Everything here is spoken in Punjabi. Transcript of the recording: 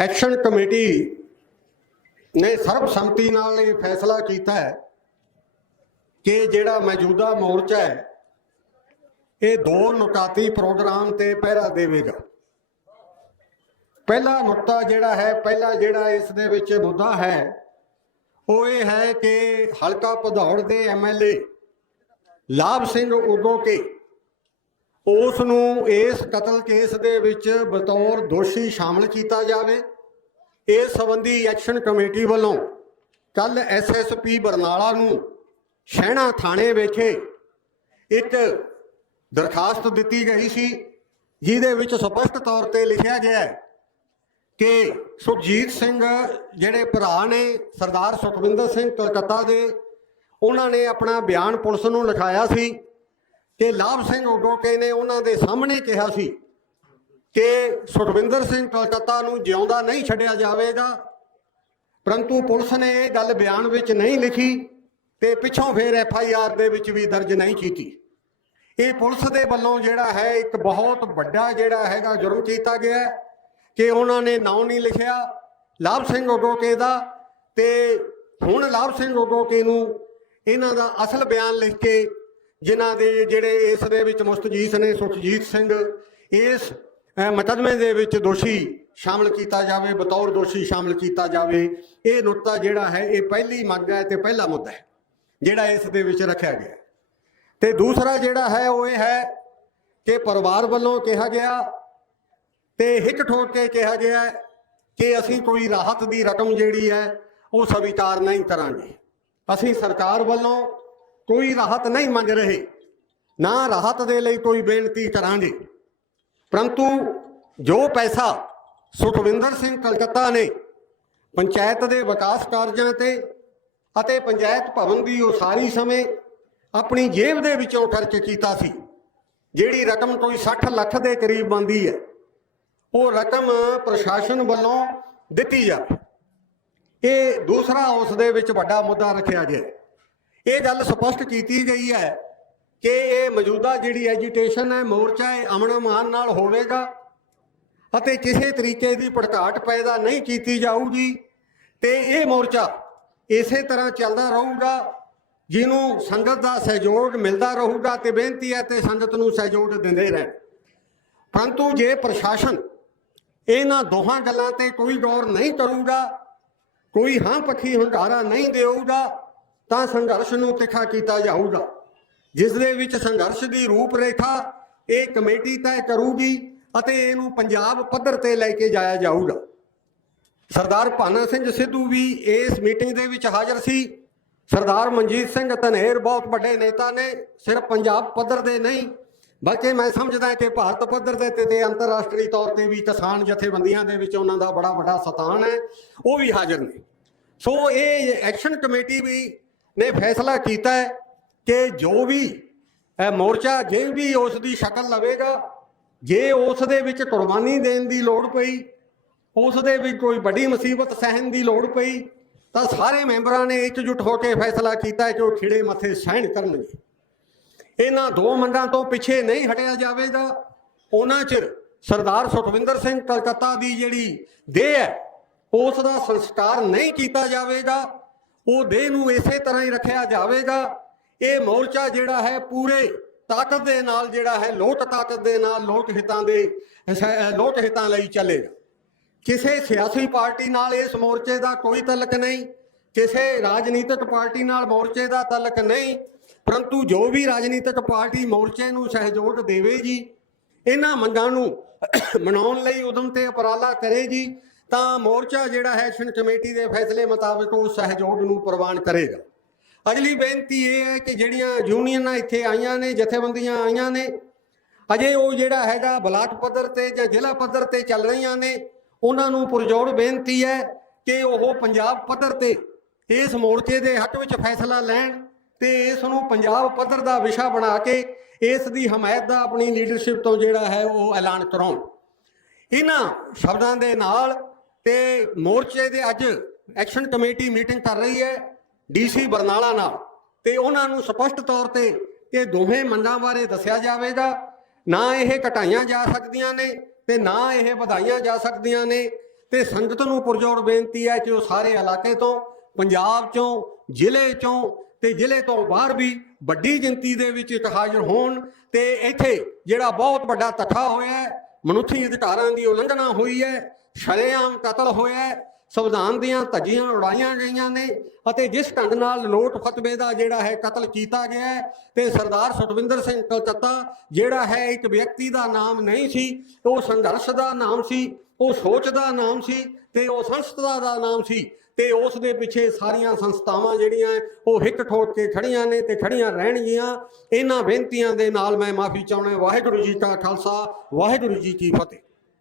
ਐਕਸ਼ਨ ਕਮੇਟੀ ਨੇ ਸਰਬਸੰਮਤੀ ਨਾਲ ਇਹ ਫੈਸਲਾ ਕੀਤਾ ਹੈ ਕਿ ਜਿਹੜਾ ਮੌਜੂਦਾ ਮੋਰਚਾ ਹੈ, ਇਹ ਦੋ ਨੁਕਾਤੀ ਪ੍ਰੋਗਰਾਮ ਤੇ ਪਹਿਰਾ ਦੇਵੇਗਾ। ਪਹਿਲਾ ਨੁਕਤਾ ਜਿਹੜਾ ਹੈ, ਪਹਿਲਾ ਜਿਹੜਾ ਇਸ ਦੇ ਵਿੱਚ ਮੁੱਦਾ ਹੈ, ਉਹ ਇਹ ਹੈ ਕਿ ਹਲਕਾ ਭਦੌੜ ਦੇ ਐਮਐਲਏ ਲਾਭ ਸਿੰਘ ਉਦੋਂ ਕੇ ਉਸ ਨੂੰ ਇਸ ਕਤਲ ਕੇਸ ਦੇ ਵਿੱਚ ਬਤੌਰ ਦੋਸ਼ੀ ਸ਼ਾਮਲ ਕੀਤਾ ਜਾਵੇ। ਇਸ ਸੰਬੰਧੀ ਐਕਸ਼ਨ ਕਮੇਟੀ ਵੱਲੋਂ ਕੱਲ ਐਸਐਸਪੀ ਬਰਨਾਲਾ ਨੂੰ ਸ਼ਹਿਣਾ ਥਾਣੇ ਵਿਖੇ ਇੱਕ ਦਰਖਾਸਤ ਦਿੱਤੀ ਗਈ ਸੀ, ਜਿਹਦੇ ਵਿੱਚ ਸਪਸ਼ਟ ਤੌਰ ਤੇ ਲਿਖਿਆ ਗਿਆ ਹੈ ਕਿ ਸੁਖਜੀਤ ਸਿੰਘ ਜਿਹੜੇ ਭਰਾ ਨੇ, ਸਰਦਾਰ ਸੁਖਵਿੰਦਰ ਸਿੰਘ ਕਲਕੱਤਾ ਦੇ, ਉਹਨਾਂ ਨੇ ਆਪਣਾ ਬਿਆਨ ਪੁਲਿਸ ਨੂੰ ਲਿਖਾਇਆ ਸੀ ਕਿ ਲਾਭ ਸਿੰਘ ਉਡੋਕੇ ਨੇ ਉਹਨਾਂ ਦੇ ਸਾਹਮਣੇ ਕਿਹਾ ਸੀ ਕਿ ਸੁਖਵਿੰਦਰ ਸਿੰਘ ਕਲਕੱਤਾ ਨੂੰ ਜਿਉਂਦਾ ਨਹੀਂ ਛੱਡਿਆ ਜਾਵੇਗਾ, ਪਰੰਤੂ ਪੁਲਿਸ ਨੇ ਇਹ ਗੱਲ ਬਿਆਨ ਵਿੱਚ ਨਹੀਂ ਲਿਖੀ ਤੇ ਪਿੱਛੋਂ ਫਿਰ ਐਫ ਆਈ ਆਰ ਦੇ ਵਿੱਚ ਵੀ ਦਰਜ ਨਹੀਂ ਕੀਤੀ। ਇਹ ਪੁਲਿਸ ਦੇ ਵੱਲੋਂ ਜਿਹੜਾ ਹੈ, ਇੱਕ ਬਹੁਤ ਵੱਡਾ ਜਿਹੜਾ ਹੈਗਾ ਜੁਰਮ ਕੀਤਾ ਗਿਆ ਕਿ ਉਹਨਾਂ ਨੇ ਨਾਂ ਨਹੀਂ ਲਿਖਿਆ। ਲਾਭ ਸਿੰਘ ਉਡੋਕੇ ਦਾ ਤੇ ਹੁਣ ਲਾਭ ਸਿੰਘ ਉਡੋਕੇ ਨੂੰ ਇਹਨਾਂ ਦਾ ਅਸਲ ਬਿਆਨ ਲਿਖ ਕੇ ਜਿਨ੍ਹਾਂ ਦੇ ਜਿਹੜੇ ਇਸ ਦੇ ਵਿੱਚ ਮੁਸਤਜੀਤ ਨੇ ਸੁਖਜੀਤ ਸਿੰਘ, ਇਸ ਮੁਕੱਦਮੇ ਦੇ ਵਿੱਚ ਦੋਸ਼ੀ ਸ਼ਾਮਲ ਕੀਤਾ ਜਾਵੇ, ਬਤੌਰ ਦੋਸ਼ੀ ਸ਼ਾਮਲ ਕੀਤਾ ਜਾਵੇ। ਇਹ ਨੁਕਤਾ ਜਿਹੜਾ ਹੈ, ਇਹ ਪਹਿਲੀ ਮੰਗ ਹੈ ਤੇ ਪਹਿਲਾ ਮੁੱਦਾ ਹੈ, ਜਿਹੜਾ ਇਸ ਦੇ ਵਿੱਚ ਰੱਖਿਆ ਗਿਆ ਹੈ। ਤੇ ਦੂਸਰਾ ਜਿਹੜਾ ਹੈ, ਉਹ ਇਹ ਹੈ ਕਿ ਪਰਿਵਾਰ ਵੱਲੋਂ ਕਿਹਾ ਗਿਆ ਤੇ ਹਿੱਕ ਠੋਕ ਕੇ ਕਿਹਾ ਗਿਆ ਕਿ ਅਸੀਂ ਕੋਈ ਰਾਹਤ ਦੀ ਰਕਮ ਜਿਹੜੀ ਹੈ, ਉਹ ਸਵੀਕਾਰ ਨਹੀਂ ਕਰਾਂਗੇ। ਅਸੀਂ ਸਰਕਾਰ ਵੱਲੋਂ ਕੋਈ ਰਾਹਤ ਨਹੀਂ ਮੰਗ ਰਹੇ, ਨਾ ਰਾਹਤ ਦੇ ਲਈ ਕੋਈ ਬੇਨਤੀ ਕਰਾਂਗੇ। ਪਰੰਤੂ ਜੋ ਪੈਸਾ ਸੁਖਵਿੰਦਰ ਸਿੰਘ ਕਲਕੱਤਾ ਨੇ ਪੰਚਾਇਤ ਦੇ ਵਿਕਾਸ ਕਾਰਜਾਂ ਤੇ ਅਤੇ ਪੰਚਾਇਤ ਭਵਨ ਦੀ ਉਸਾਰੀ ਸਮੇਂ ਆਪਣੀ ਜੇਬ ਦੇ ਵਿੱਚੋਂ ਖਰਚ ਕੀਤਾ ਸੀ, ਜਿਹੜੀ ਰਕਮ ਕੋਈ 60 ਲੱਖ ਦੇ ਕਰੀਬ ਬਣਦੀ ਹੈ, ਉਹ ਰਕਮ ਪ੍ਰਸ਼ਾਸਨ ਵੱਲੋਂ ਦਿੱਤੀ ਜਾਵੇ। ਇਹ ਦੂਸਰਾ ਉਸ ਦੇ ਵਿੱਚ ਵੱਡਾ ਮੁੱਦਾ ਰੱਖਿਆ ਗਿਆ। ਇਹ ਗੱਲ ਸਪਸ਼ਟ ਕੀਤੀ ਗਈ ਹੈ ਕਿ ਇਹ ਮੌਜੂਦਾ ਜਿਹੜੀ ਐਜੀਟੇਸ਼ਨ ਹੈ, ਮੋਰਚਾ ਹੈ ਅਮਨ ਅਮਾਨ ਨਾਲ ਹੋਵੇਗਾ ਅਤੇ ਕਿਸੇ ਤਰੀਕੇ ਦੀ ਭੜਕਾਟ ਪੈਦਾ ਨਹੀਂ ਕੀਤੀ ਜਾਊਗੀ ਤੇ ਇਹ ਮੋਰਚਾ ਇਸੇ ਤਰ੍ਹਾਂ ਚੱਲਦਾ ਰਹੂਗਾ, ਜਿਹਨੂੰ ਸੰਗਤ ਦਾ ਸਹਿਯੋਗ ਮਿਲਦਾ ਰਹੂਗਾ ਤੇ ਬੇਨਤੀ ਹੈ ਤੇ ਸੰਗਤ ਨੂੰ ਸਹਿਯੋਗ ਦਿੰਦੇ ਰਹਿਣ। ਪਰੰਤੂ ਜੇ ਪ੍ਰਸ਼ਾਸਨ ਇਹਨਾਂ ਦੋਹਾਂ ਗੱਲਾਂ ਤੇ ਕੋਈ ਗੌਰ ਨਹੀਂ ਕਰੂਗਾ, ਕੋਈ ਹਾਂ ਪੱਖੀ ਹੰਕਾਰਾ ਨਹੀਂ ਦੇਊਗਾ, ਤਾਂ ਸੰਘਰਸ਼ ਨੂੰ ਤਿੱਖਾ ਕੀਤਾ ਜਾਊਗਾ। ਜਿਸ ਦੇ ਵਿੱਚ ਸੰਘਰਸ਼ ਦੀ ਰੂਪਰੇਖਾ ਇਹ ਕਮੇਟੀ ਤੈਅ ਕਰੂਗੀ ਅਤੇ ਇਹਨੂੰ ਪੰਜਾਬ ਪੱਧਰ ਤੇ ਲੈ ਕੇ ਜਾਇਆ ਜਾਊਗਾ। ਸਰਦਾਰ ਭਾਨਾ ਸਿੰਘ ਸਿੱਧੂ ਵੀ ਇਸ ਮੀਟਿੰਗ ਦੇ ਵਿੱਚ ਹਾਜ਼ਰ ਸੀ। ਸਰਦਾਰ ਮਨਜੀਤ ਸਿੰਘ ਧਨੇਰ ਬਹੁਤ ਵੱਡੇ ਨੇਤਾ ਨੇ, ਸਿਰਫ ਪੰਜਾਬ ਪੱਧਰ ਦੇ ਨਹੀਂ, ਬਲਕਿ ਮੈਂ ਸਮਝਦਾ ਕਿ ਭਾਰਤ ਪੱਧਰ ਦੇ ਤੇ ਤੇ ਅੰਤਰਰਾਸ਼ਟਰੀ ਤੌਰ ਤੇ ਵੀ ਕਿਸਾਨ ਜਥੇਬੰਦੀਆਂ ਦੇ ਵਿੱਚ ਉਹਨਾਂ ਦਾ ਬੜਾ ਵੱਡਾ ਸਥਾਨ ਹੈ, ਉਹ ਵੀ ਹਾਜ਼ਰ ਨੇ। ਸੋ ਇਹ ਐਕਸ਼ਨ ਕਮੇਟੀ ਵੀ ਨੇ ਫੈਸਲਾ ਕੀਤਾ ਹੈ ਕਿ ਜੋ ਵੀ ਮੋਰਚਾ ਜੇ ਵੀ ਉਸ ਦੀ ਸ਼ਕਲ ਲਵੇਗਾ, ਜੇ ਉਸ ਦੇ ਵਿੱਚ ਕੁਰਬਾਨੀ ਦੇਣ ਦੀ ਲੋੜ ਪਈ, ਉਸ ਦੇ ਵਿੱਚ ਕੋਈ ਵੱਡੀ ਮੁਸੀਬਤ ਸਹਿਣ ਦੀ ਲੋੜ ਪਈ, ਤਾਂ ਸਾਰੇ ਮੈਂਬਰਾਂ ਨੇ ਇਕਜੁੱਟ ਹੋ ਕੇ ਫੈਸਲਾ ਕੀਤਾ ਕਿ ਉਹ ਖਿੜੇ ਮੱਥੇ ਸਹਿਣ ਕਰਨਗੇ। ਇਹਨਾਂ ਦੋ ਮੰਡਾਂ ਤੋਂ ਪਿੱਛੇ ਨਹੀਂ ਹਟਿਆ ਜਾਵੇਗਾ। ਉਹਨਾਂ ਚਿਰ ਸਰਦਾਰ ਸੁਖਵਿੰਦਰ ਸਿੰਘ ਕਲਕੱਤਾ ਦੀ ਜਿਹੜੀ ਦੇਹ ਹੈ, ਉਸ ਦਾ ਸੰਸਕਾਰ ਨਹੀਂ ਕੀਤਾ ਜਾਵੇਗਾ। ਉਹ ਦੇਹ ਨੂੰ ਇਸੇ ਤਰ੍ਹਾਂ ਹੀ ਰੱਖਿਆ ਜਾਵੇਗਾ। ਇਹ ਮੋਰਚਾ ਜਿਹੜਾ ਹੈ ਪੂਰੇ ਤਾਕਤ ਦੇ ਨਾਲ ਜਿਹੜਾ ਹੈ ਲੋਕ ਤਾਕਤ ਦੇ ਨਾਲ ਲੋਕ ਹਿੱਤਾਂ ਦੇ ਲੋਕ ਹਿੱਤਾਂ ਲਈ ਚੱਲੇਗਾ। ਕਿਸੇ ਸਿਆਸੀ ਪਾਰਟੀ ਨਾਲ ਇਸ ਮੋਰਚੇ ਦਾ ਕੋਈ ਤਲਕ ਨਹੀਂ, ਕਿਸੇ ਰਾਜਨੀਤਿਕ ਪਾਰਟੀ ਨਾਲ ਮੋਰਚੇ ਦਾ ਤਲਕ ਨਹੀਂ, ਪਰੰਤੂ ਜੋ ਵੀ ਰਾਜਨੀਤਿਕ ਪਾਰਟੀ ਮੋਰਚੇ ਨੂੰ ਸਹਿਯੋਗ ਦੇਵੇਗੀ ਇਹਨਾਂ ਮੰਗਾਂ ਨੂੰ ਮਨਾਉਣ ਲਈ ਉਦਮ ਤੇ ਉਪਰਾਲਾ ਕਰੇਗੀ ਤਾਂ ਮੋਰਚਾ ਜਿਹੜਾ ਹੈ ਐਕਸ਼ਨ ਕਮੇਟੀ ਦੇ ਫੈਸਲੇ ਮੁਤਾਬਕ ਉਹ ਸਹਿਯੋਗ ਨੂੰ ਪ੍ਰਵਾਨ ਕਰੇਗਾ। ਅਗਲੀ ਬੇਨਤੀ ਇਹ ਹੈ ਕਿ ਜਿਹੜੀਆਂ ਯੂਨੀਅਨਾਂ ਇੱਥੇ ਆਈਆਂ ਨੇ, ਜਥੇਬੰਦੀਆਂ ਆਈਆਂ ਨੇ, ਅਜੇ ਉਹ ਜਿਹੜਾ ਹੈਗਾ ਬਲਾਕ ਪੱਧਰ ਤੇ ਜਾਂ ਜ਼ਿਲ੍ਹਾ ਪੱਧਰ ਤੇ ਚੱਲ ਰਹੀਆਂ ਨੇ, ਉਹਨਾਂ ਨੂੰ ਪੁਰਜੋਰ ਬੇਨਤੀ ਹੈ ਕਿ ਉਹ ਪੰਜਾਬ ਪੱਧਰ ਤੇ ਇਸ ਮੋਰਚੇ ਦੇ ਹੱਕ ਵਿੱਚ ਫੈਸਲਾ ਲੈਣ ਤੇ ਇਸ ਨੂੰ ਪੰਜਾਬ ਪੱਧਰ ਦਾ ਵਿਸ਼ਾ ਬਣਾ ਕੇ ਇਸ ਦੀ ਹਮਾਇਤ ਦਾ ਆਪਣੀ ਲੀਡਰਸ਼ਿਪ ਤੋਂ ਜਿਹੜਾ ਹੈ ਉਹ ਐਲਾਨ ਕਰਾਉਣ। ਇਹਨਾਂ ਸ਼ਬਦਾਂ ਦੇ ਨਾਲ ਤੇ ਮੋਰਚੇ ਦੇ ਅੱਜ ਐਕਸ਼ਨ ਕਮੇਟੀ ਮੀਟਿੰਗ ਕਰ ਰਹੀ ਹੈ। ਡੀਸੀ ਬਰਨਾਲਾ ਨਾਲ। ਤੇ ਉਹਨਾਂ ਨੂੰ ਸਪਸ਼ਟ ਤੌਰ ਤੇ ਇਹ ਦੋਵੇਂ ਮੰਗਾਂ ਬਾਰੇ ਦੱਸਿਆ ਜਾਵੇਗਾ। ਨਾ ਇਹ ਘਟਾਈਆਂ ਜਾ ਸਕਦੀਆਂ ਨੇ ਤੇ ਨਾ ਇਹ ਵਧਾਈਆਂ ਜਾ ਸਕਦੀਆਂ ਨੇ। ਤੇ ਸੰਗਤ ਨੂੰ ਪੁਰਜੋਰ ਬੇਨਤੀ ਹੈ ਕਿ ਉਹ ਸਾਰੇ ਇਲਾਕੇ ਤੋਂ, ਪੰਜਾਬ ਚੋਂ, ਜ਼ਿਲ੍ਹੇ ਚੋਂ ਤੇ ਜ਼ਿਲ੍ਹੇ ਤੋਂ ਬਾਹਰ ਵੀ ਵੱਡੀ ਗਿਣਤੀ ਦੇ ਵਿੱਚ ਇੱਕ ਹਾਜ਼ਰ ਹੋਣ ਤੇ ਇੱਥੇ ਜਿਹੜਾ ਬਹੁਤ ਵੱਡਾ ਤੱਥਾ ਹੋਇਆ ਮਨੁੱਖੀ ਅਧਿਕਾਰਾਂ ਦੀ ਉਲੰਘਣਾ ਹੋਈ ਹੈ, ਸ਼ਰੇਆਮ ਕਤਲ ਹੋਇਆ ਸੰਵਿਧਾਨ ਦੀਆਂ ਧੱਜੀਆਂ ਉਡਾਈਆਂ ਗਈਆਂ ਨੇ ਅਤੇ ਜਿਸ ਢੰਗ ਨਾਲ ਲੋਟ ਫਤਵੇ ਦਾ ਜਿਹੜਾ ਹੈ ਕਤਲ ਕੀਤਾ ਗਿਆ ਹੈ ਤੇ ਸਰਦਾਰ ਸੁਖਵਿੰਦਰ ਸਿੰਘ ਕਲਕੱਤਾ, ਜਿਹੜਾ ਹੈ ਇੱਕ ਵਿਅਕਤੀ ਦਾ ਨਾਮ ਨਹੀਂ ਸੀ, ਉਹ ਸੰਘਰਸ਼ ਦਾ ਨਾਮ ਸੀ, ਉਹ ਸੋਚ ਦਾ ਨਾਮ ਸੀ ਤੇ ਉਹ ਸੰਸਥਾ ਦਾ ਨਾਮ ਸੀ ਤੇ ਉਸ ਦੇ ਪਿੱਛੇ ਸਾਰੀਆਂ ਸੰਸਥਾਵਾਂ ਜਿਹੜੀਆਂ ਉਹ ਹਿੱਕ ਠੋਕ ਕੇ ਖੜੀਆਂ ਨੇ ਤੇ ਖੜੀਆਂ ਰਹਿਣਗੀਆਂ। ਇਹਨਾਂ ਬੇਨਤੀਆਂ ਦੇ ਨਾਲ ਮੈਂ ਮਾਫੀ ਚਾਹੁੰਦਾ ਵਾਹਿਗੁਰੂ ਜੀ ਕਾ ਖਾਲਸਾ, ਵਾਹਿਗੁਰੂ ਜੀ ਕੀ ਫਤਿਹ।